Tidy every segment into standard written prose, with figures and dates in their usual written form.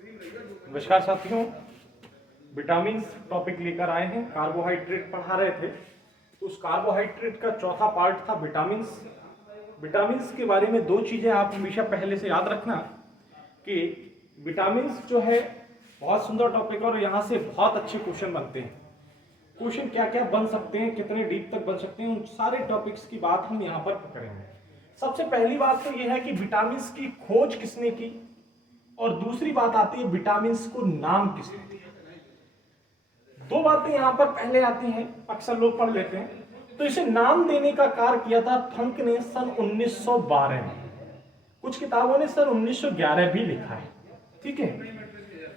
नमस्कार साथियों, vitamin topic लेकर आए हैं। कार्बोहाइड्रेट पढ़ा रहे थे तो उस कार्बोहाइड्रेट का चौथा पार्ट था विटामिन। विटामिन के बारे में दो चीजें आप हमेशा पहले से याद रखना कि विटामिन जो है बहुत सुंदर टॉपिक और यहाँ से बहुत अच्छे क्वेश्चन बनते हैं। क्वेश्चन क्या क्या बन सकते हैं, कितने डीप तक बन सकते हैं, उन सारे टॉपिक्स की बात हम यहाँ पर करेंगे। सबसे पहली बात तो यह है कि विटामिन की खोज किसने की, और दूसरी बात आती है विटामिन को नाम किसने दिया। दो बातें यहां पर पहले आती हैं, अक्सर लोग पढ़ लेते हैं। तो इसे नाम देने का कार्य किया था फंक ने सन 1912 में। कुछ किताबों ने सन 1911 भी लिखा है, ठीक है।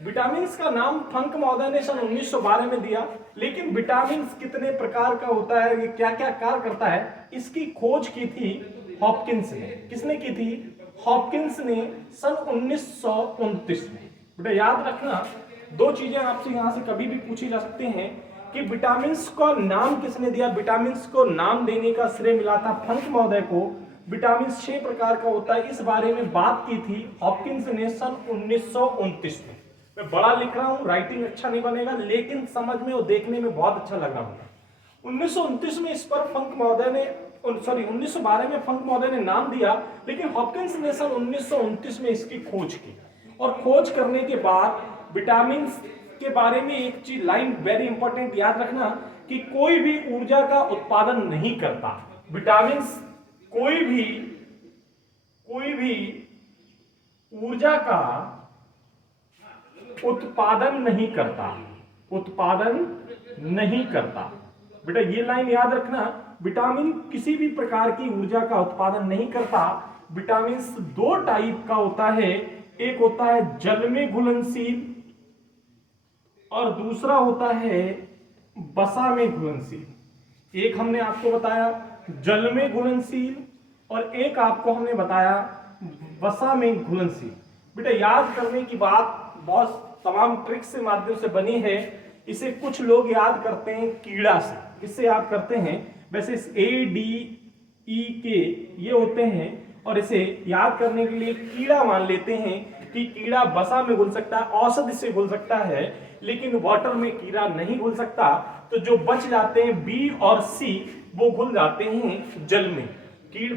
विटामिन का नाम फंक महोदय ने सन 1912 में दिया, लेकिन विटामिन कितने प्रकार का होता है, ये क्या क्या कार्य करता है, इसकी खोज की थी हॉपकिंस ने। किसने की थी? हॉपकिंस ने सन 1929 में। बेटा याद रखना, दो चीजें आपसे यहां से कभी भी पूछी जा सकती हैं कि विटामिन का नाम किसने दिया। विटामिन को नाम देने का श्रेय मिला था फंक महोदय को। विटामिन 6 प्रकार का होता है, इस बारे में बात की थी हॉपकिंस ने सन 1929 में। मैं बड़ा लिख रहा हूं, राइटिंग अच्छा नहीं बनेगा, लेकिन समझ में और देखने में बहुत अच्छा लग रहा होगा। 1929 में इस पर फंक महोदय ने 1912 में फंक महोदय ने नाम दिया, लेकिन हॉपकिंस ने सन 1929 में इसकी खोज की। और खोज करने के बाद विटामिन के बारे में एक चीज लाइन वेरी इंपॉर्टेंट याद रखना कि कोई भी ऊर्जा का उत्पादन नहीं करता। विटामिन कोई भी ऊर्जा का उत्पादन नहीं करता। बेटा ये लाइन याद रखना, विटामिन किसी भी प्रकार की ऊर्जा का उत्पादन नहीं करता। विटामिन दो टाइप का होता है, एक होता है जल में घुलनशील और दूसरा होता है वसा में घुलनशील। एक हमने आपको बताया जल में घुलनशील और एक आपको हमने बताया वसा में घुलनशील। बेटा याद करने की बात बहुत तमाम ट्रिक्स के माध्यम से बनी है। इसे कुछ लोग याद करते हैं कीड़ा से। किससे याद करते हैं? वैसे ADEK ये होते हैं और इसे याद करने के लिए कीड़ा मान लेते हैं कि कीड़ा वसा में घुल सकता है, औषधि से घुल सकता है, लेकिन वाटर में कीड़ा नहीं घुल सकता। तो जो बच जाते हैं B और C वो घुल जाते हैं जल में।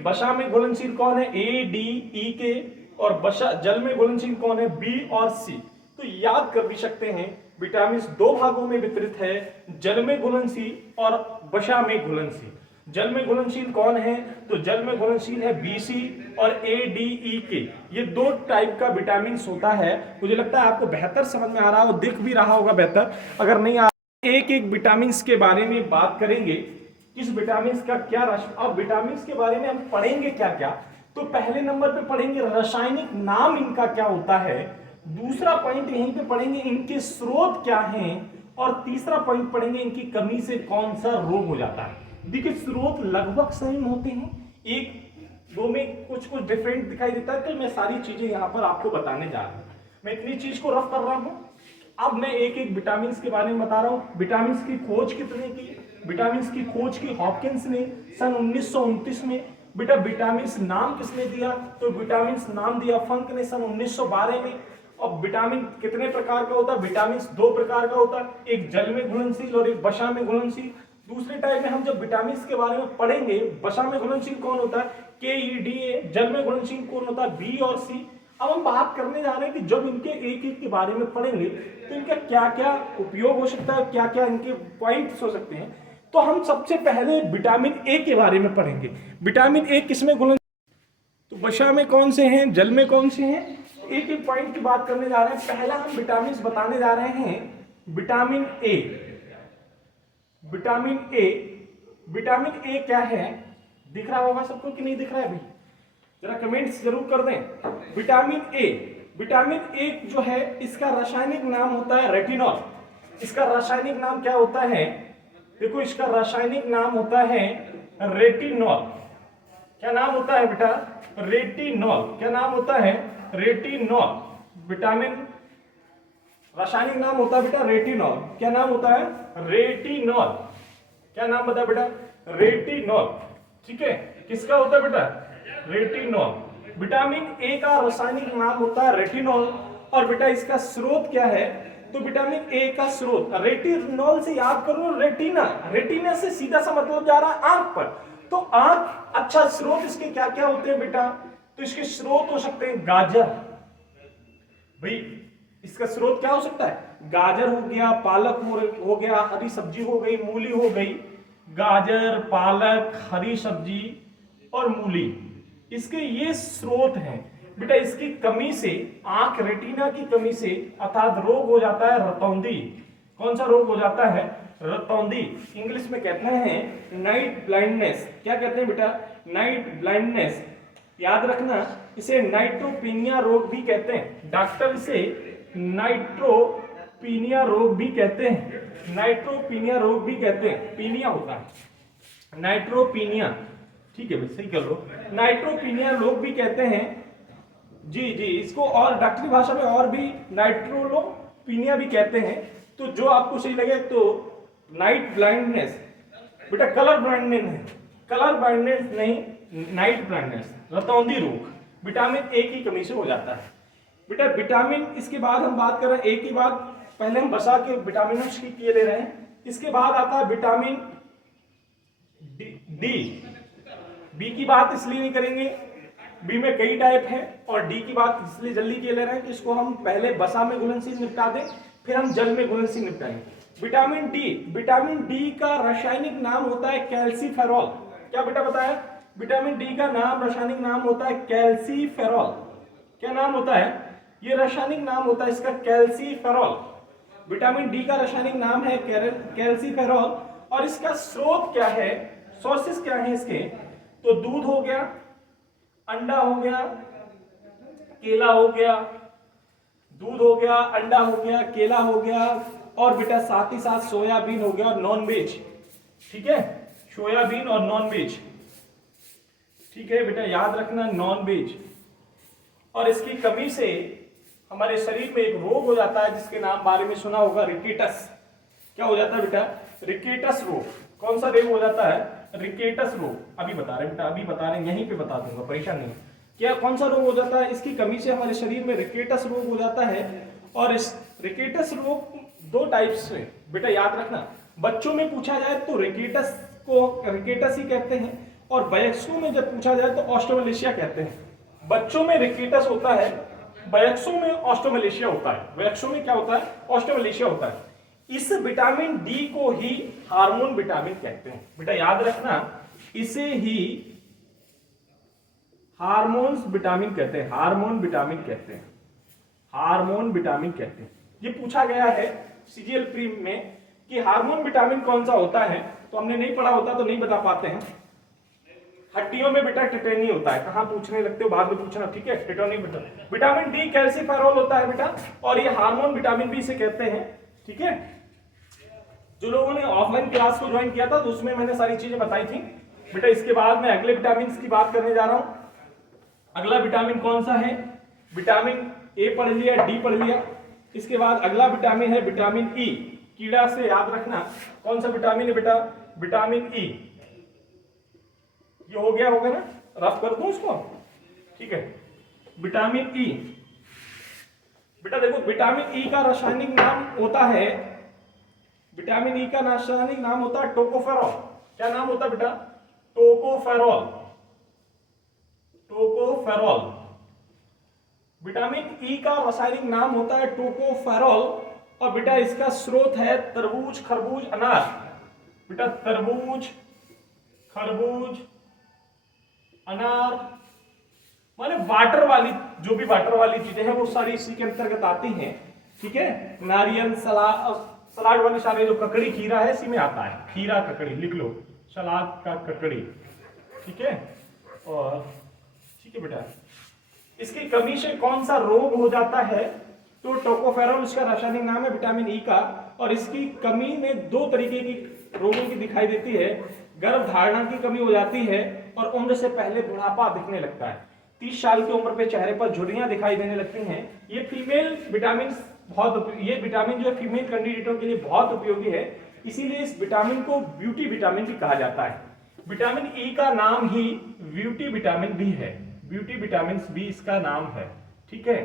वसा में घुलनशील कौन है? ADEK और वसा जल में घुलनशील कौन है? B और C। तो याद कर भी सकते हैं विटामिन दो भागों में वितरित है, जल में घुलनशील और वसा में घुलनशील। जल में घुलनशील कौन है? तो जल में घुलनशील है BC और ADEK। ये दो टाइप का विटामिन होता है। मुझे लगता है आपको बेहतर समझ में आ रहा हो, दिख भी रहा होगा बेहतर। अगर नहीं आ एक एक विटामिन के बारे में बात करेंगे, किस विटामिन का क्या अब विटामिन के बारे में हम पढ़ेंगे क्या क्या। तो पहले नंबर पे पढ़ेंगे रासायनिक नाम इनका क्या होता है, दूसरा पॉइंट यहीं पे पढ़ेंगे इनके स्रोत क्या हैं, और तीसरा पॉइंट पढ़ेंगे इनकी कमी से कौन सा रोग हो जाता है। देखिए स्रोत लगभग सेम होते हैं, एक दो में कुछ कुछ डिफरेंट दिखाई देता है। तो मैं सारी चीजें यहाँ पर आपको बताने जा रहा हूँ, मैं इतनी चीज को रफ कर रहा हूँ। अब मैं एक एक विटामिन के बारे में बता रहा हूँ। विटामिन की खोज कितने की? विटामिन की खोज की हॉपकिंस ने सन 1929 में। बेटा विटामिन नाम किसने दिया? तो विटामिन नाम दिया फंक ने सन 1912 में। अब विटामिन कितने प्रकार का होता है? विटामिन दो प्रकार का होता है, एक जल में घुलनशील और एक वसा में घुलनशील। दूसरे टाइप में हम जब विटामिन के बारे में पढ़ेंगे, वसा में घुलनशील कौन होता है? KEDA। जल में घुलनशील कौन होता है? B और C। अब हम बात करने जा रहे हैं कि जब इनके एक एक के बारे में पढ़ेंगे तो इनका क्या क्या उपयोग हो सकता है, क्या क्या इनके पॉइंट्स हो सकते हैं। तो हम सबसे पहले विटामिन A के बारे में पढ़ेंगे। विटामिन A किसमें घुलनशील? तो वसा में कौन से हैं, जल में कौन से हैं, एक एक पॉइंट की बात करने जा रहे हैं। पहला हम विटामिन बताने जा रहे हैं vitamin A। Vitamin A, vitamin A क्या है? दिख रहा होगा सबको कि नहीं दिख रहा है? अभी जरा कमेंट्स जरूर कर दें। विटामिन A, विटामिन A जो है इसका रासायनिक नाम होता है रेटिनॉल। इसका रासायनिक नाम क्या होता है? देखो इसका रासायनिक नाम होता है रेटिनॉल। क्या नाम होता है बेटा? रेटिनॉल। क्या नाम होता है? रेटिनॉल। विटामिन रासायनिक नाम होता है बेटा रेटिनॉल। क्या नाम होता है? रेटिनॉल। क्या नाम बता बेटा? रेटिनॉल। ठीक है, किसका होता है बेटा? रेटिनॉल। विटामिन ए का रासायनिक नाम होता है रेटिनॉल और बेटा इसका स्रोत क्या है, तो विटामिन ए का स्रोत रेटिनॉल से याद करो, रेटिना, रेटिना से सीधा सा मतलब जा रहा है आंख पर, तो आंख अच्छा स्रोत इसके क्या क्या होते हैं बेटा, तो इसके स्रोत हो सकते हैं गाजर, भाई इसका स्रोत क्या हो सकता है, गाजर हो गया, पालक हो गया, हरी सब्जी हो गई, मूली हो गई, गाजर, पालक, हरी सब्जी और मूली, इसके ये स्रोत हैं बेटा। इसकी कमी से, आंख रेटिना की कमी से अर्थात रोग हो जाता है रतौंधी। कौन सा रोग हो जाता है, रतौंधी, इंग्लिश में कहते हैं नाइट ब्लाइंडनेस। क्या कहते हैं बेटा, नाइट ब्लाइंडनेस, याद रखना इसे नाइट्रोपीनिया रोग भी कहते हैं, डॉक्टर इसे नाइट्रोपीनिया रोग भी कहते हैं, नाइट्रोपीनिया रोग भी कहते हैं, पीनिया होता है नाइट्रोपीनिया, ठीक है भाई सही कर लो, नाइट्रोपीनिया रोग भी कहते हैं जी जी, इसको और डॉक्टरी भाषा में और भी नाइट्रोलोपीनिया भी कहते हैं, तो जो आपको सही लगे। तो नाइट ब्लाइंडनेस बेटा कलर ब्लाइंडनेस है, कलर ब्लाइंडनेस नहीं, नाइट ब्लाइंडनेस, रतौंधी रोग विटामिन ए की कमी से हो जाता है बेटा। विटामिन, इसके बाद हम बात कर रहे हैं ए की बात, पहले हम बसा के विटामिन की ले रहे हैं, इसके बाद आता है विटामिन डी। बी की बात इसलिए नहीं करेंगे, बी में कई टाइप है, और डी की बात इसलिए जल्दी के ले रहे हैं कि इसको हम पहले बसा में घुलनशील निपटा दें, फिर हम जल में घुलनशील निपटाएंगे। विटामिन डी, विटामिन डी का रासायनिक नाम होता है कैल्सीफेरॉल। क्या बेटा बताया, विटामिन डी का नाम, रासायनिक नाम होता है कैल्सीफेरॉल। क्या नाम होता है, ये रासायनिक नाम होता है इसका कैल्सीफेरॉल। विटामिन डी का रासायनिक नाम है कैल्सीफेरॉल, और इसका स्रोत क्या है, सोर्सेस क्या है इसके, तो दूध हो गया, अंडा हो गया, केला हो गया, दूध हो गया, अंडा हो गया, केला हो गया, और बेटा साथ ही साथ सोयाबीन हो गया और नॉन वेज, ठीक है, सोयाबीन और नॉन वेज, ठीक है बेटा याद रखना नॉन वेज। और इसकी कमी से हमारे शरीर में एक रोग हो जाता है जिसके नाम बारे में सुना होगा, रिकेटस। क्या हो जाता है बेटा, रिकेटस रोग। कौन सा रोग हो जाता है, रिकेटस रोग। अभी बता रहे बेटा, अभी बता रहे, यहीं पे बता दूंगा, परेशान नहीं। क्या कौन सा रोग हो जाता है, इसकी कमी से हमारे शरीर में रिकेटस रोग हो जाता है। और इस रिकेटस रोग दो टाइप से बेटा याद रखना, बच्चों में पूछा जाए तो रिकेटस को रिकेटस ही कहते हैं, और वयस्कों में जब पूछा जाए तो ऑस्ट्रोमलेशिया कहते हैं। बच्चों में रिकेटस होता है, वयस्कों में ऑस्ट्रोमलेशिया होता है। वयस्कों में क्या होता है, ऑस्ट्रोमलेशिया होता है। इस विटामिन डी को ही हार्मोन विटामिन कहते हैं बेटा याद रखना, इसे ही हार्मोन्स विटामिन कहते हैं, हार्मोन विटामिन कहते हैं, हार्मोन विटामिन कहते हैं। ये पूछा गया है सीजीएल प्री में कि हार्मोन विटामिन कौन सा होता है, तो हमने नहीं पढ़ा होता तो नहीं बता पाते हैं। हड्डियों में बेटा टिटेनी होता है, कहां पूछने लगते हो बाद में पूछना, ठीक है, टिटेनी बेटा। विटामिन डी कैल्सीफेरॉल होता है बेटा, और ये हार्मोन विटामिन भी इसे कहते हैं, ठीक है। जो लोगों ने ऑफलाइन क्लास को ज्वाइन किया था तो उसमें मैंने सारी चीजें बताई थी बेटा। इसके बाद मैं अगले विटामिन की बात करने जा रहा हूं। अगला विटामिन कौन सा है, विटामिन ए पढ़ लिया, डी पढ़ लिया, इसके बाद अगला विटामिन है विटामिन ई। कीड़ा से याद रखना कौन सा विटामिन है बेटा, विटामिन ई। ये हो गया होगा ना, रफ कर दूं इसको, ठीक है। विटामिन ई बेटा देखो, विटामिन ई का रासायनिक नाम होता है, विटामिन ई का रासायनिक नाम होता है टोकोफेरॉल। क्या नाम होता है बेटा, टोकोफेरॉल, टोकोफेरॉल। विटामिन ई का रासायनिक नाम होता है टोकोफेरॉल, और बेटा इसका स्रोत है तरबूज, खरबूज, अनार। बेटा तरबूज, खरबूज, अनार, माने वाटर वाली, जो भी वाटर वाली चीजें हैं वो सारी इसी के अंतर्गत आती हैं, ठीक है। नारियल, सलाद वाली सारे, जो ककड़ी, खीरा है इसी में आता है, खीरा ककड़ी लिख लो, सलाद का ककड़ी, ठीक है। और ठीक है बेटा, इसकी कमी से कौन सा रोग हो जाता है, तो टोकोफेरॉल इसका रासायनिक नाम है विटामिन ई का, और इसकी कमी में दो तरीके की रोगों की दिखाई देती है। गर्भ धारणा की कमी हो जाती है, और उम्र से पहले बुढ़ापा दिखने लगता है। 30 साल की उम्र पे चेहरे पर झुर्रियां दिखाई देने लगती हैं। ये फीमेल विटामिन ये विटामिन जो है फीमेल कैंडिडेटों के लिए बहुत उपयोगी है, इसीलिए इस विटामिन को ब्यूटी विटामिन भी कहा जाता है। विटामिन ई का नाम ही ब्यूटी विटामिन भी है, ब्यूटी विटामिन भी इसका नाम है, ठीक है।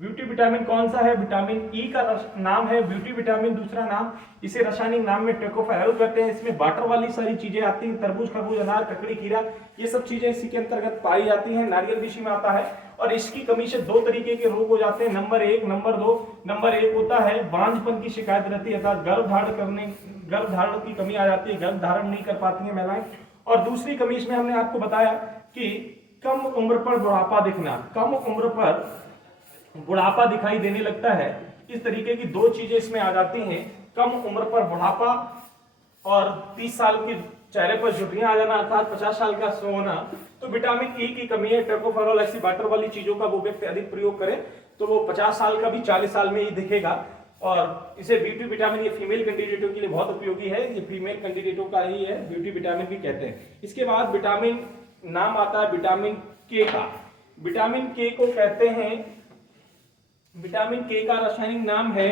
ब्यूटी विटामिन कौन सा है? विटामिन ई का नाम है ब्यूटी विटामिन, दूसरा नाम इसे रासायनिक नाम में टोकोफेरॉल कहते हैं। इसमें वाटर वाली सारी चीजें आती हैं, तरबूज, खरबूज, अनार, ककड़ी, खीरा, ये सब चीजें इसी के अंतर्गत पाई जाती हैं। नारियल भी इसी में आता है। और इसकी कमी से दो तरीके के रोग हो जाते हैं, नंबर 1, नंबर 2। नंबर 1 होता है बांझपन की शिकायत रहती है, अर्थात गर्भधारण की कमी आ जाती है, गर्भ धारण नहीं कर पाती है महिलाएं। और दूसरी कमी इसमें हमने आपको बताया कि कम उम्र पर बुढ़ापा दिखना, कम उम्र पर बुढ़ापा दिखाई देने लगता है। इस तरीके की दो चीजें इसमें आ जाती हैं, कम उम्र पर बुढ़ापा और 30 साल के चेहरे पर झुर्रियां आ जाना, अर्थात 50 साल का होना। तो विटामिन ई की कमी है, टोकोफेरॉल ऐसी वाटर वाली चीजों का वो व्यक्ति अधिक प्रयोग करे तो वो 50 साल का भी 40 साल में ही दिखेगा। और इसे ब्यूटी विटामिन, ये फीमेल कैंडिडेटों के लिए बहुत उपयोगी है, ये फीमेल कैंडिडेटों का ही है, ब्यूटी विटामिन भी कहते हैं। इसके बाद विटामिन नाम आता है विटामिन के का। विटामिन के को कहते हैं, विटामिन के का रासायनिक नाम है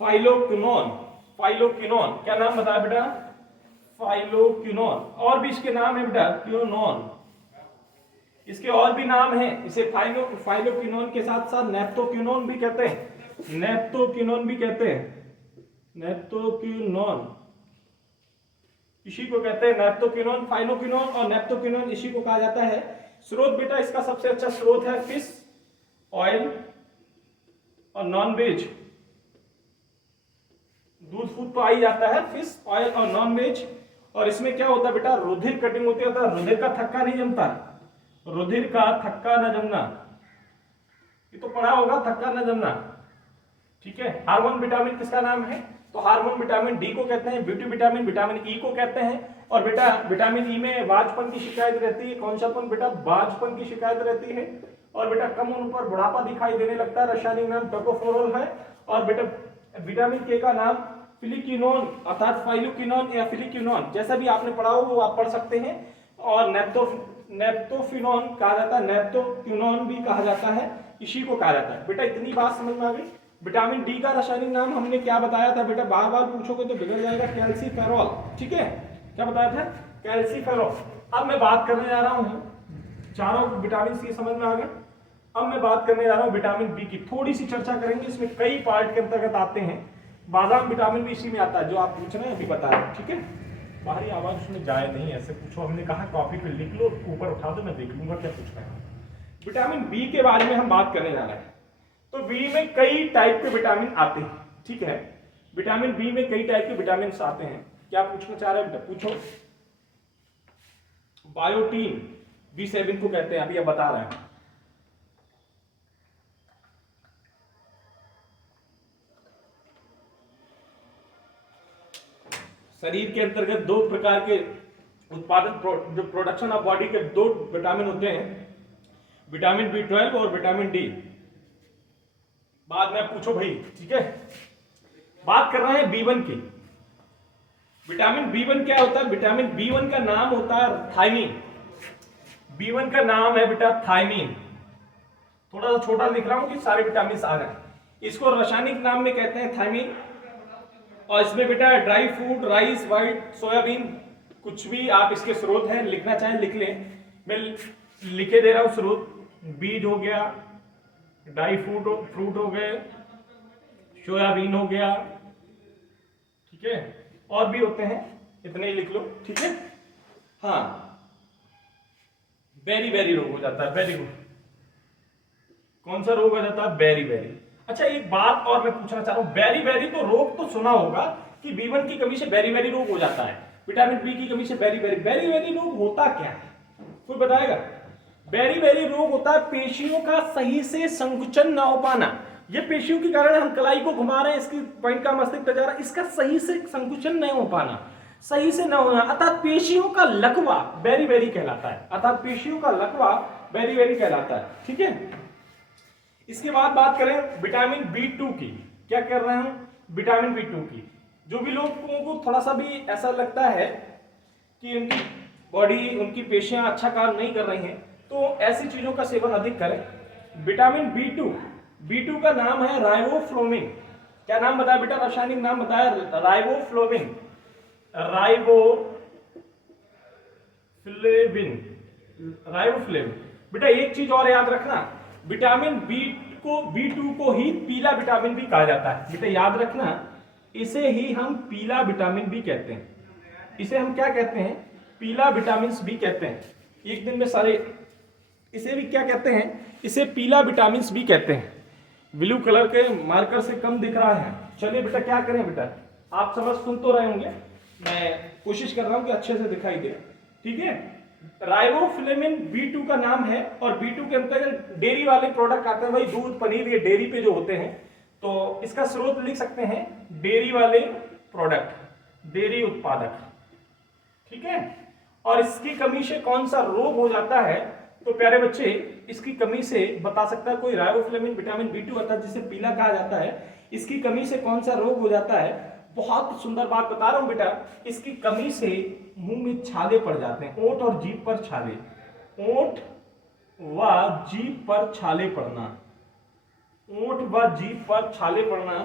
फाइलोक्विनोन। फाइलोक्विनोन, क्या नाम बताया बेटा? फाइलोक्विनोन। और भी इसके नाम है बेटा, क्विनोन, इसके और भी नाम हैं। इसे फाइलोक्विनोन के साथ साथ नेप्टोक्विनोन भी कहते हैं, नेप्टोक्विनोन भी कहते हैं, नेप्टोक्विनोन इसी को कहते हैं, नेप्टोक्विनोन, फाइलोक्विनोन और नेप्टोक्विनोन इसी को कहा जाता है। स्रोत बेटा इसका सबसे अच्छा स्रोत है फिश ऑयल और नॉन वेज, दूध फूड तो आ ही जाता है, फिश ऑयल और नॉन वेज। और इसमें क्या होता है बेटा? रुधिर कटिंग होती है, रुधिर का थक्का नहीं जमता, रुधिर का थक्का न जमना, ये तो पढ़ा होगा, थक्का न जमना, ठीक है। हार्मोन विटामिन किसका नाम है? तो हार्मोन विटामिन डी को कहते हैं, ब्यूटी विटामिन विटामिन ई को कहते हैं। और बेटा विटामिन ई में बांझपन की शिकायत रहती है, कौन सा पन बेटा? बांझपन की शिकायत रहती है। और बेटा कम उम्र पर बुढ़ापा दिखाई देने लगता है, रासायनिक नाम टोकोफेरॉल है। और बेटा विटामिन के का नाम फिलिक्विनोन अर्थात फाइलोक्विनोन या फिलिक्विनोन, जैसा भी आपने पढ़ा हो वो आप पढ़ सकते हैं। और नेप्टोफिनोन कहा जाता है, नेप्टोक्विनोन भी कहा जाता है, इसी को कहा जाता है। बेटा इतनी बात समझ में आ गई। विटामिन डी का रासायनिक नाम हमने क्या बताया था बेटा? बार बार पूछोगे तो बिगड़ जाएगा, कैल्सीफेरॉल, ठीक है। क्या बताया था? कैल्सीफेरॉल। अब मैं बात करने जा रहा हूं, चारों विटामिन सी समझ में आ गए। अब मैं बात करने जा रहा हूं विटामिन बी की, थोड़ी सी चर्चा करेंगे, इसमें कई पार्ट के अंतर्गत आते हैं। बादाम विटामिन भी इसी में आता है, जो आप पूछ रहे हैं अभी बता रहे हैं, ठीक है। बाहरी आवाज उसमें जाए नहीं, ऐसे पूछो, हमने कहा कॉपी पे लिख लो, ऊपर उठा दो, मैं देख लूंगा क्या पूछ रहे हैं। विटामिन बी के बारे में हम बात करने जा रहे हैं। तो बी में कई टाइप के विटामिन आते हैं, ठीक है। विटामिन बी में कई टाइप के विटामिन आते हैं। क्या पूछना चाह रहे हैं बेटा? पूछो। बायोटीन B7 को कहते हैं, अभी अब बता रहे हैं। शरीर के अंतर्गत दो प्रकार के उत्पादन, जो प्रोडक्शन ऑफ बॉडी के दो विटामिन होते हैं, विटामिन B12 और विटामिन डी। बाद में पूछो भाई, ठीक है। बात कर रहे हैं B1 की। विटामिन B1 क्या होता है? विटामिन B1 का नाम होता है थायमीन। B1 का नाम है बेटा थायमीन। थोड़ा सा छोटा लिख रहा हूं कि सारे विटामिन आ गए। इसको रासायनिक नाम में कहते हैं थायमीन। और इसमें बेटा dry fruit, rice, white, soybean, कुछ भी आप इसके स्रोत हैं, लिखना चाहें लिख लें, मैं लिखे दे रहा हूं स्रोत। बीज हो गया, ड्राई फ्रूट हो गए, सोयाबीन हो गया, ठीक है, और भी होते हैं, इतने ही लिख लो, ठीक है। हाँ, बेरी बेरी रोग हो जाता है, वेरी गुड। कौन सा रोग हो जाता है? Beriberi. अच्छा एक बात और मैं पूछना चाह रहा हूं, बेरी बेरी तो रोग तो सुना होगा कि B1 की कमी से बेरी बेरी रोग हो जाता है, विटामिन बी की कमी से बेरी बेरी रोग होता क्या है? कोई बताएगा? बेरी बेरी रोग होता है पेशियों का सही से संकुचन न हो पाना। ये पेशियों के कारण हम कलाई को घुमा रहे हैं, इसकी पॉइंट का मस्तिष्क जा रहा है, इसका सही से संकुचन नहीं हो पाना, सही से न होना, अर्थात पेशियों का लकवा बेरी बेरी कहलाता है, अर्थात पेशियों का लकवा बेरी बेरी कहलाता है, ठीक है। इसके बाद बात करें विटामिन B2 की। क्या कर रहे हैं? विटामिन B2 की। जो भी लोगों को थोड़ा सा भी ऐसा लगता है कि उनकी बॉडी, उनकी पेशियां अच्छा काम नहीं कर रही हैं, तो ऐसी चीजों का सेवन अधिक करें। विटामिन B2 का नाम है राइबोफ्लोविन। क्या नाम बताया बेटा? रासायनिक नाम बताया राइबोफ्लोविन। राइबोफ्लेविन बेटा एक चीज और याद रखना, विटामिन B2 को ही पीला विटामिन भी कहा जाता है। बेटा याद रखना, इसे ही हम पीला विटामिन भी कहते हैं। इसे हम क्या कहते हैं? पीला विटामिन भी कहते हैं। एक दिन में सारे, इसे भी क्या कहते हैं? इसे पीला विटामिन भी कहते हैं। ब्लू कलर के मार्कर से कम दिख रहा है। चलिए बेटा क्या करें बेटा, आप समझ सुन तो रहे होंगे, मैं कोशिश कर रहा हूं कि अच्छे से दिखाई दे। ठीक है, राइबोफ्लेविन B2 का नाम है और B2 के अंतर्गत डेयरी वाले प्रोडक्ट आते हैं, वही दूध पनीर ये डेयरी पे जो होते हैं। तो इसका स्रोत लिख सकते हैं डेयरी वाले प्रोडक्ट, डेयरी उत्पादक। ठीक है, और इसकी कमी से कौन सा रोग हो जाता है? तो प्यारे बच्चे, इसकी कमी से बता सकता है कोई, राइबोफ्लेविन विटामिन B2 अर्थात जिसे पीला कहा जाता है, इसकी कमी से कौन सा रोग हो जाता है? बहुत सुंदर बात बता रहा हूं बेटा, इसकी कमी से मुंह में छाले पड़ जाते हैं, ओंठ और जीभ पर छाले, ओंठ व जीभ पर छाले पड़ना, ओंठ व जीभ पर छाले पड़ना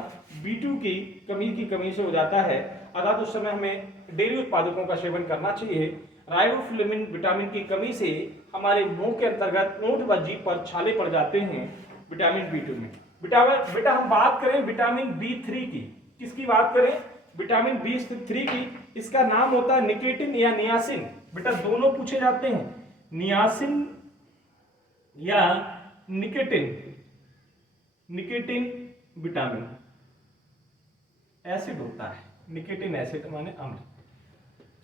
B2 की कमी से हो जाता है। अर्थात उस समय हमें डेयरी उत्पादकों का सेवन करना चाहिए। राइबोफ्लेविन विटामिन की कमी से हमारे मुंह के अंतर्गत ओंठ व जीभ पर छाले पड़ जाते हैं विटामिन B2 में। बेटा हम बात करें विटामिन B3 की, किसकी बात करें? विटामिन B3 की। इसका नाम होता है निकेटिन या नियासिन। बेटा दोनों पूछे जाते हैं, नियासिन या निकेटिन। निकेटिन विटामिन एसिड होता है, निकेटिन एसिड माने अम्ल।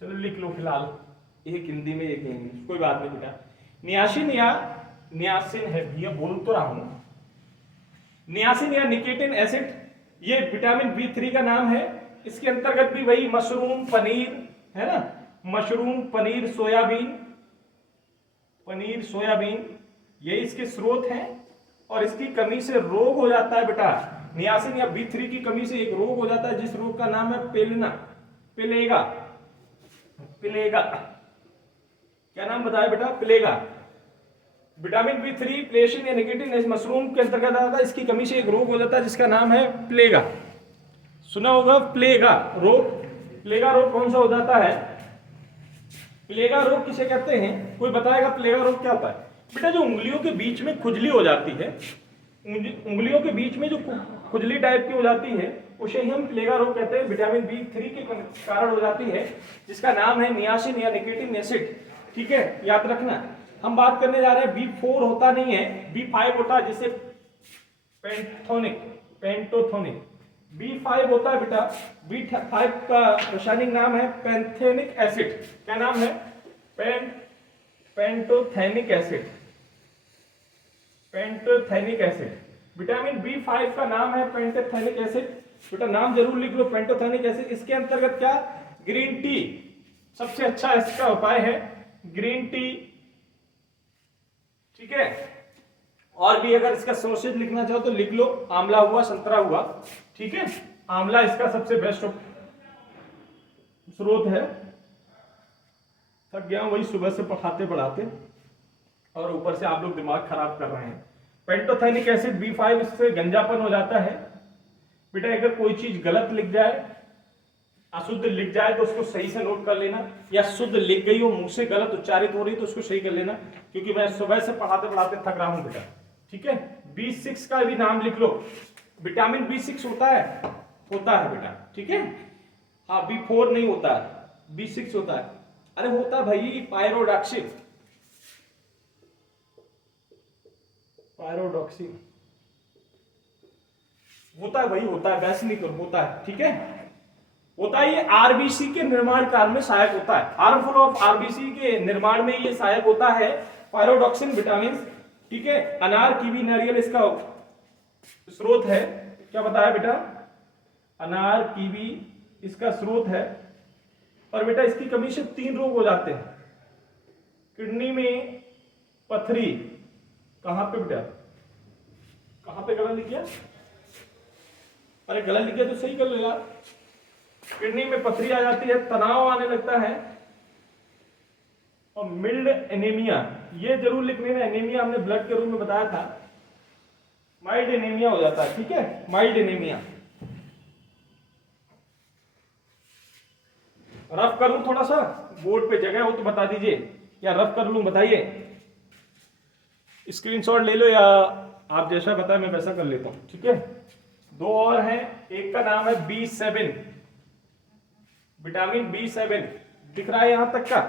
चलो लिख लो फिलहाल, एक हिंदी में एक इंग्लिश, कोई बात नहीं बेटा। नियासिन या नियासिन है भैया, बोल तो रहा हूं, नियासिन या निकेटिन एसिड, ये विटामिन B3 का नाम है। इसके अंतर्गत भी वही मशरूम पनीर है ना, मशरूम पनीर सोयाबीन ये इसके स्रोत हैं। और इसकी कमी से रोग हो जाता है बेटा, नियासिन या B3 की कमी से एक रोग हो जाता है जिस रोग का नाम है प्लेगा। क्या नाम बताया बेटा? प्लेगा। विटामिन B3 प्लेशिन या निकेटिन मशरूम के अंतर्गत आता है, इसकी कमी से एक रोग हो जाता है जिसका नाम है प्लेगा। सुना होगा प्लेगा रोग। प्लेगा रोग कौन सा हो जाता है? प्लेगा रोग किसे कहते हैं? कोई बताएगा प्लेगा रोग क्या होता है? बेटा जो उंगलियों के बीच में खुजली हो जाती है, उंगलियों के बीच में जो खुजली टाइप की हो जाती है, उसे ही हम प्लेगा रोग कहते हैं। विटामिन B3 के कारण हो जाती है, जिसका नाम है नियासिन या निकेटिन एसिड। ठीक है, याद रखना। हम बात करने जा रहे हैं B4 होता नहीं है, B5 होता है, जिसे पेंटोथोनिक B5 होता है बेटा। B5 का रासायनिक नाम है पैंथेनिक एसिड। क्या नाम है? Pantothenic acid. विटामिन B5 का नाम है पेंटोथेनिक एसिड। बेटा नाम जरूर लिख लो, पेंटोथेनिक एसिड। इसके अंतर्गत क्या? ग्रीन टी सबसे अच्छा इसका उपाय है, ग्रीन टी। ठीक है, और भी अगर इसका सोर्सेज लिखना चाहो तो लिख लो, आंवला हुआ, संतरा हुआ। ठीक है, आंवला इसका सबसे बेस्ट स्रोत है। थक गया वही सुबह से पढ़ाते और ऊपर से आप लोग दिमाग खराब कर रहे हैं। पेंटोथेनिक एसिड B5, इससे गंजापन हो जाता है। बेटा अगर कोई चीज गलत लिख जाए, अशुद्ध लिख जाए तो उसको सही से नोट कर लेना, या शुद्ध लिख गई हो, मुंह से गलत उच्चारित हो रही तो उसको सही कर लेना, क्योंकि मैं सुबह से पढ़ाते थक रहा हूं बेटा। ठीक है, B6 का भी नाम लिख लो। विटामिन B6 होता है बेटा। ठीक है, हाँ B4 नहीं होता है, B6 होता है। अरे होता भाई, पायरोडॉक्सिन होता है भाई, होता है, वैसे नहीं कर, होता है। ठीक है, होता है। ये आरबीसी के निर्माण काल में सहायक होता है, हार्मफुल ऑफ आरबीसी के निर्माण में ये सहायक होता है पायरोडॉक्सिन विटामिन। ठीक है, अनार, कीवी, नारियल इसका स्रोत है। क्या बताया बेटा? अनार, कीवी इसका स्रोत है। और बेटा इसकी कमी से 3 रोग हो जाते हैं। किडनी में पथरी, कहां पे बेटा? कहां पे गलत लिख गया? अरे गलत लिख गया तो सही कर लो यार। किडनी में पथरी आ जाती है, तनाव आने लगता है, और मिल्ड एनीमिया, ये जरूर लिख लेना। एनीमिया हमने ब्लड के रूप में बताया था, माइल्ड एनीमिया हो जाता है। ठीक है, माइल्ड एनीमिया। रफ कर लूं थोड़ा सा, बोर्ड पे जगह हो तो बता दीजिए, या रफ कर लूं बताइए। स्क्रीनशॉट ले लो या आप जैसा बताए मैं वैसा कर लेता हूं, ठीक है। दो और हैं, एक का नाम है B7, विटामिन B7 दिख रहा है यहां तक का।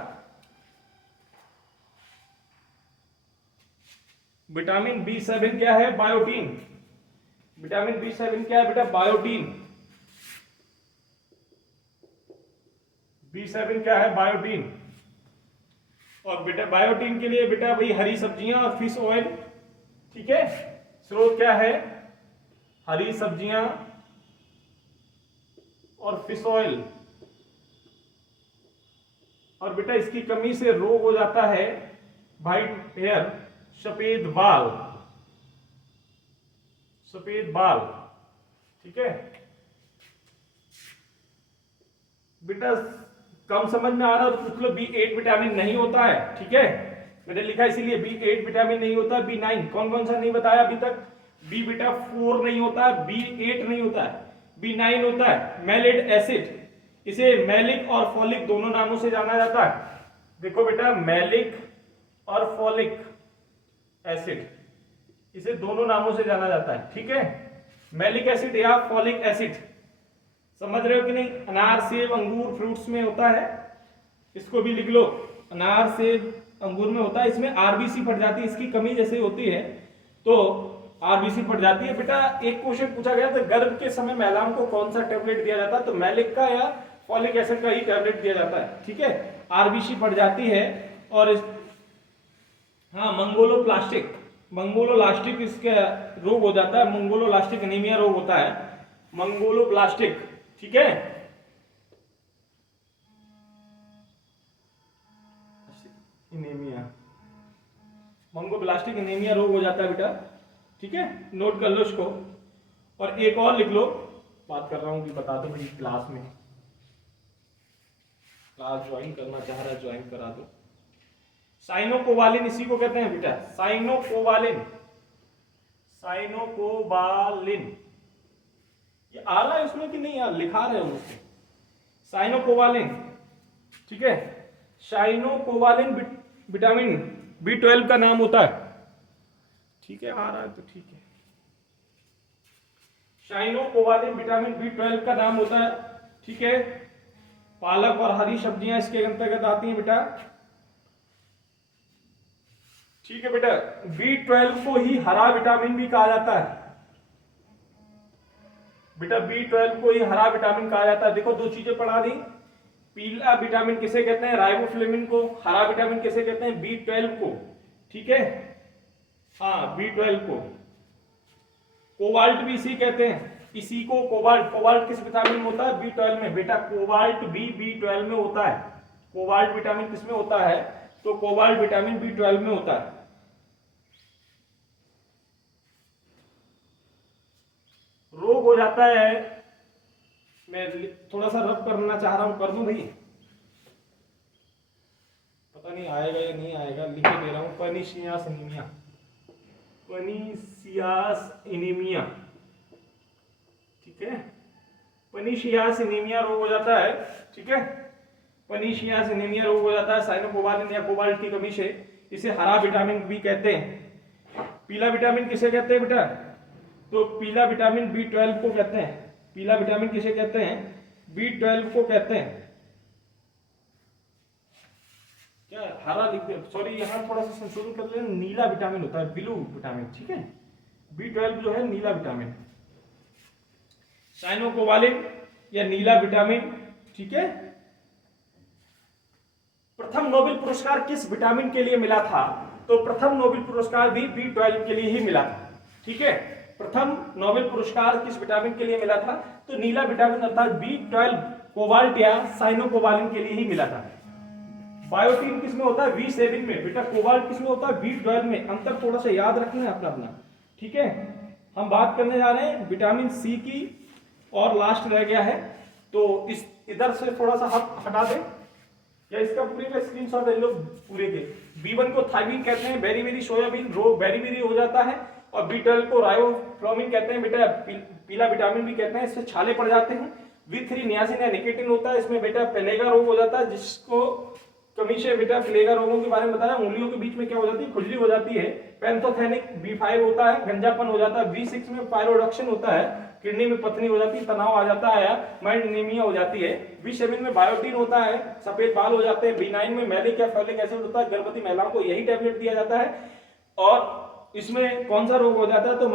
विटामिन B7 क्या है? बायोटीन। विटामिन B7 क्या है बेटा? बायोटीन। B7 क्या है? बायोटीन। और बेटा बायोटीन के लिए बेटा वही हरी सब्जियां और फिश ऑयल, ठीक है। स्रोत क्या है? हरी सब्जियां और फिश ऑयल। और बेटा इसकी कमी से रोग हो जाता है व्हाइट हेयर, सफेद बाल, सफेद बाल, ठीक है बेटा। कम समझ में आ रहा हो तो पूछ लो। B8 विटामिन नहीं होता है, ठीक है, मैंने लिखा इसीलिए B8 विटामिन नहीं होता। B9 कौन कौन सा नहीं बताया अभी तक? B बेटा 4 नहीं होता है, B8 नहीं होता है, B9 होता है। मैलिड एसिड, इसे मैलिक और फॉलिक दोनों नामों से जाना जाता है। देखो बेटा मैलिक और फॉलिक एसिड, इसे दोनों नामों से जाना जाता है, ठीक है। मैलिक एसिड या फॉलिक एसिड, समझ रहे हो कि नहीं? अनार सेब अंगूर फ्रूट्स में होता है, इसको भी लिख लो। अनार सेब अंगूर में होता है, इसमें आरबीसी फट जाती है, इसकी कमी जैसे होती है तो आरबीसी फट जाती है। बेटा एक क्वेश्चन पूछा गया था, गर्भ के समय महिलाओं को कौन सा टैबलेट दिया जाता है? तो मैलिक का या फॉलिक एसिड का ही टैबलेट दिया जाता है, ठीक है। आरबीसी फट जाती है। और हाँ मंगोलोप्लास्टिक, मंगोलोलास्टिक इसका रोग हो जाता है, मंगोलोलास्टिक एनीमिया रोग होता है, मंगोलोप्लास्टिक, ठीक है। एनीमिया, मंगोप्लास्टिक एनीमिया रोग हो जाता है बेटा, ठीक है, नोट कर लो इसको। और एक और लिख लो, बात कर रहा हूं कि बता दो भाई क्लास में, क्लास ज्वाइन करना चाह रहा है ज्वाइन करा दो। साइनोकोवालिन इसी को कहते हैं बेटा, साइनोकोवालिन, साइनोकोवालिन। ये आ रहा है उसमें कि नहीं यार? लिखा रहे हो उसको, साइनोकोवालिन, ठीक है। साइनोकोवालिन विटामिन B12 का नाम होता है, ठीक है, आ रहा है तो ठीक है। साइनोकोवालिन विटामिन B12 का नाम होता है, ठीक है। पालक और हरी सब्जियां इसके अंतर्गत आती हैं बेटा, ठीक है बेटा। B12 को ही हरा विटामिन भी कहा जाता है बेटा, B12 को ही हरा विटामिन कहा जाता है। देखो दो चीजें पढ़ा दी, पीला विटामिन किसे कहते हैं? राइबोफ्लेविन को। हरा विटामिन किसे कहते हैं? B12 को, ठीक है, हाँ B12 को। कोबाल्ट भी इसी कहते हैं, इसी को कोबाल्ट। कोबाल्ट किस विटामिन में होता है? B12 में बेटा, कोबाल्ट भी B12 में होता है। कोबाल्ट विटामिन किसमें होता है? तो कोबाल्ट विटामिन B12 में होता है। रोग हो जाता है, मैं थोड़ा सा रब करना चाह रहा हूं, कर दूं भाई? पता नहीं आएगा या नहीं आएगा, लिख के दे रहा हूं। पर्नीशियास एनीमिया, पर्नीशियास एनीमिया, ठीक है। पर्नीशियास एनीमिया रोग हो जाता है, ठीक है। पर्नीशियास एनीमिया रोग हो जाता है साइनोकोवालिन या कोबाल्ट की कमी से। इसे हरा विटामिन भी कहते हैं। पीला विटामिन किसे कहते हैं बेटा? तो पीला विटामिन B12 को कहते हैं। पीला विटामिन किसे कहते हैं? B12 को कहते हैं। क्या हरा लिख दे, सॉरी यहां थोड़ा सा संशोधन कर लेना, नीला विटामिन होता है, ब्लू विटामिन, ठीक है। B12 जो है नीला विटामिन, साइनोकोवालिन या नीला विटामिन, ठीक है। प्रथम नोबेल पुरस्कार किस विटामिन के लिए मिला था? तो प्रथम नोबेल पुरस्कार भी B12 के लिए ही मिला था, ठीक है। प्रथम नोबेल पुरस्कार किस विटामिन के लिए मिला था? तो नीला विटामिन अर्थात B12 कोबाल्ट या साइनोकोवालिन के लिए ही मिला था। बायोटीन किसमें होता है? B7 में बेटा। कोबाल्ट किसमें होता है? B12 में। अंतर थोड़ा सा याद रखना है अपना अपना, ठीक है। हम बात करने जा रहे हैं विटामिन C की, और लास्ट रह गया है तो इस इधर से थोड़ा सा हटा दें, या इसका पूरे का स्क्रीनशॉट ले लो पूरे के। B1 को थायमिन कहते हैं, बेरी बेरी सोयाबीन रोग बेरी बेरी हो जाता है। और B12 को राइबोफ्लाविन कहते हैं बेटा, पीला विटामिन भी कहते हैं, इससे छाले पड़ जाते हैं। B3 नियासिन या निकोटीन होता है, इसमें बेटा पेलेगा रोग हो जाता है, जिसको कमी से बेटा पेलेगा रोगों के बारे में बताया। उंगलियों के बीच में क्या हो जाती है? खुजली हो जाती है, पैंथोथेनिक B5 होता है, गंजापन हो जाता है। B6 में पायरोडक्शन होता है, किडनी में पथरी हो जाती है, तनाव आ जाता है, माइल्ड एनीमिया हो जाती है। B7 में बायोटीन होता है, सफेद बाल हो जाते हैं। B9 में मैलिक या फॉलिक एसिड होता है, गर्भवती महिलाओं को यही टैबलेट दिया जाता है। और इसमें कौन सा रोग हो जाता है तो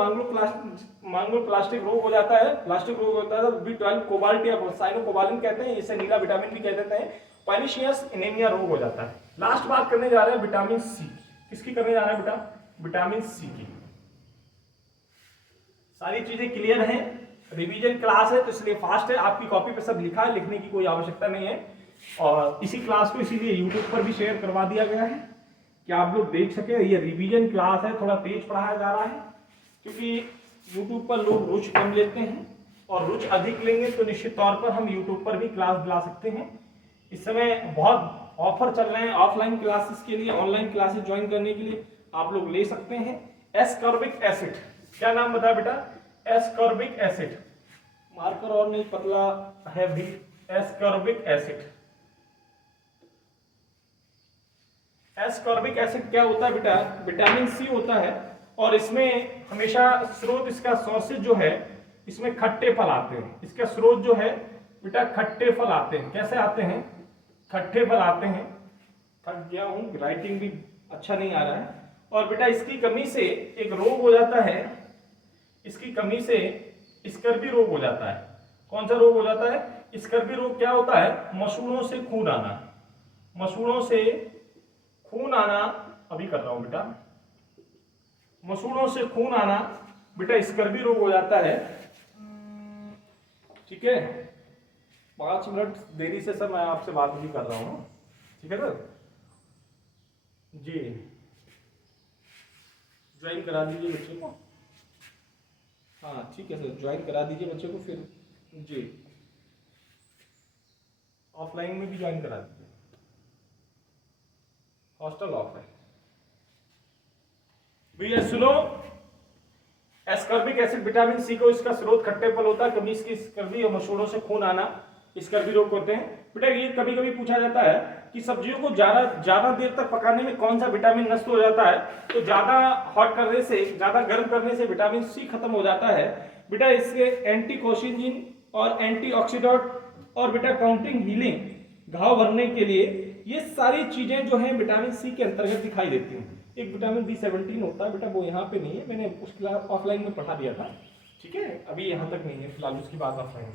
मांगलोप्लास्टिक रोग हो जाता है, प्लास्टिक रोग होता है। B12 कोबाल्ट या साइनोकोबालिन कहते हैं, इसे नीला विटामिन भी कह देते हैं। पर्नीशियस एनीमिया रोग हो जाता है। लास्ट बात करने जा रहे हैं विटामिन सी। किसकी करने जा रहे हैं बेटा? विटामिन सी की। सारी चीजें क्लियर हैं, रिवीजन क्लास है तो इसलिए फास्ट है। आपकी कॉपी पे सब लिखा है, लिखने की कोई आवश्यकता नहीं है। और इसी क्लास को इसीलिए यूट्यूब पर भी शेयर करवा दिया गया है कि आप लोग देख सके। ये रिवीजन क्लास है, थोड़ा तेज पढ़ाया जा रहा है क्योंकि यूट्यूब पर लोग रुचि कम लेते हैं, और रुचि अधिक लेंगे तो निश्चित तौर पर हम यूट्यूब पर भी क्लास दिला सकते हैं। इस समय बहुत ऑफर चल रहे हैं ऑफलाइन क्लासेस के लिए, ऑनलाइन क्लासेस ज्वाइन करने के लिए आप लोग ले सकते हैं। एस्कॉर्बिक एसिड, क्या नाम बताया बेटा? Ascorbic acid. मार्कर और नहीं, पतला है भी। Ascorbic acid. एस्कॉर्बिक एसिड क्या होता है बेटा? विटामिन सी होता है, और इसमें हमेशा स्रोत, इसका सोर्सेज जो है, इसमें खट्टे फल आते हैं। इसका स्रोत जो है बेटा खट्टे फल आते हैं। कैसे आते हैं? खट्टे फल आते हैं। थक गया हूं, राइटिंग भी अच्छा नहीं आ रहा है। और बेटा इसकी कमी से एक रोग हो जाता है, इसकी कमी से स्कर्वी रोग हो जाता है। कौन सा रोग हो जाता है? स्कर्वी रोग क्या होता है? मसूड़ों से खून आना। मसूड़ों से खून आना, अभी कर रहा हूं बेटा। मसूड़ों से खून आना बेटा स्कर्वी रोग हो जाता है। ठीक है, 5 मिनट देरी से सर मैं आपसे बात भी कर रहा हूं। ठीक है सर जी, ज्वाइन करा दीजिए बच्चे को। हाँ ठीक है सर, ज्वाइन करा दीजिए बच्चे को फिर जी, ऑफलाइन में भी ज्वाइन करा दीजिए, हॉस्टल ऑफ है भैया। सुनो, एस्कॉर्बिक एसिड विटामिन सी को, इसका स्रोत खट्टे फल होता है, कमी इसकी स्कर्वी और मसूड़ों से खून आना स्कर्वी रोग होते हैं। बेटा ये कभी कभी पूछा जाता है कि सब्जियों को ज्यादा देर तक पकाने में कौन सा विटामिन नष्ट हो जाता है? तो ज्यादा हॉट करने से, ज्यादा गर्म करने से विटामिन सी खत्म हो जाता है। बेटा इसके एंटीकोशिन और एंटीऑक्सीडेंट और बेटा काउंटिंग हीलिंग, घाव भरने के लिए, ये सारी चीजें जो है विटामिन सी के अंतर्गत दिखाई देती हैं। एक विटामिन B17 होता है बेटा, वो यहाँ पे नहीं है, मैंने उस क्लास ऑफलाइन में पढ़ा दिया था। ठीक है, अभी यहाँ तक नहीं है फिलहाल, उसकी बात ऑफलाइन है।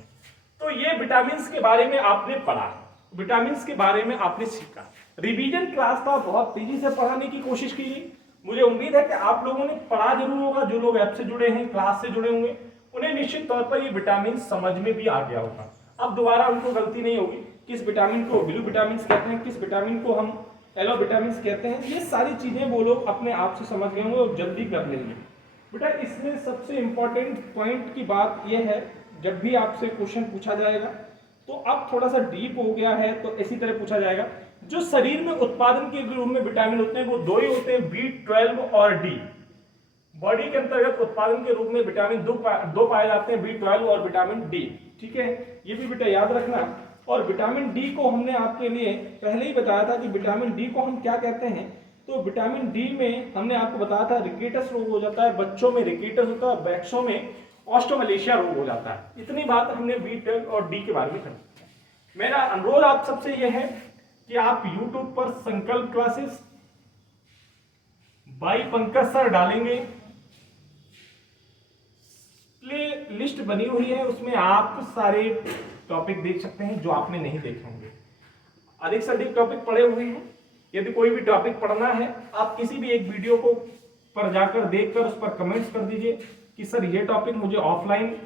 तो ये विटामिन के बारे में आपने पढ़ा, विटामिन के बारे में आपने सीखा। रिवीजन क्लास था, बहुत तेजी से पढ़ाने की कोशिश की गई। मुझे उम्मीद है कि आप लोगों ने पढ़ा जरूर होगा। जो लोग ऐप से जुड़े हैं, क्लास से जुड़े होंगे, उन्हें निश्चित तौर पर ये विटामिन समझ में भी आ गया होगा। अब दोबारा उनको गलती नहीं होगी, किस विटामिन को ब्लू विटामिन कहते हैं, किस विटामिन को हम येलो विटामिन कहते हैं, ये सारी चीजें वो लोग अपने आप से समझ गए होंगे और जल्दी कर लेंगे। बेटा इसमें सबसे इंपॉर्टेंट पॉइंट की बात यह है, जब भी आपसे क्वेश्चन पूछा जाएगा तो अब थोड़ा सा डीप हो गया है तो इसी तरह पूछा जाएगा। जो शरीर में उत्पादन के रूप में विटामिन होते हैं वो दो ही होते हैं, B12 और D। बॉडी के अंतर्गत उत्पादन के रूप में विटामिन दो पाए जाते हैं, B12 और विटामिन D। ठीक है, ये भी बेटा याद रखना। और विटामिन डी को हमने आपके लिए पहले ही बताया था कि विटामिन डी को हम क्या कहते हैं। तो विटामिन डी में हमने आपको बताया था रिकेटस रोग हो जाता है, बच्चों में रिकेटस होता है, बैक्सों में ऑस्टोमलेशिया रोग हो जाता है। इतनी बात हमने B12 और डी के बारे में कर। मेरा अनुरोध आप सबसे यह है कि आप YouTube पर संकल्प क्लासेस बाई पंकज सर डालेंगे, प्ले लिस्ट बनी हुई है, उसमें आप सारे टॉपिक देख सकते हैं जो आपने नहीं देखे होंगे। अधिक से अधिक टॉपिक पढ़े हुए हैं। यदि कोई भी टॉपिक पढ़ना है, आप किसी भी एक वीडियो को पर जाकर देखकर उस पर कमेंट्स कर दीजिए कि सर ये टॉपिक मुझे ऑफलाइन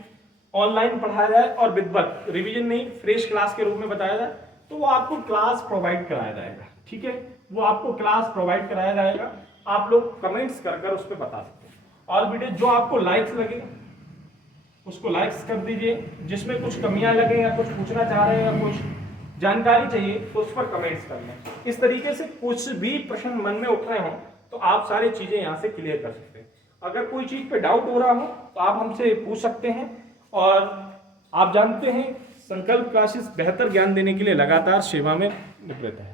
ऑनलाइन पढ़ाया जाए और विदवत रिवीजन नहीं फ्रेश क्लास के रूप में बताया जाए, तो वो आपको क्लास प्रोवाइड कराया जाएगा। ठीक है, वो आपको क्लास प्रोवाइड कराया जाएगा। आप लोग कमेंट्स कर उस पर बता सकते हैं। और वीडियो जो आपको लाइक्स लगे उसको लाइक्स कर दीजिए, जिसमें कुछ कमियां लगे या कुछ पूछना चाह रहे हैं या कुछ जानकारी चाहिए तो उस पर कमेंट्स कर लें। इस तरीके से कुछ भी प्रश्न मन में उठ रहे हो तो आप सारी चीजें यहाँ से क्लियर कर सकते हैं। अगर कोई चीज पे डाउट हो रहा हो तो आप हमसे पूछ सकते हैं। और आप जानते हैं संकल्प क्लासेस बेहतर ज्ञान देने के लिए लगातार सेवा में निपट है।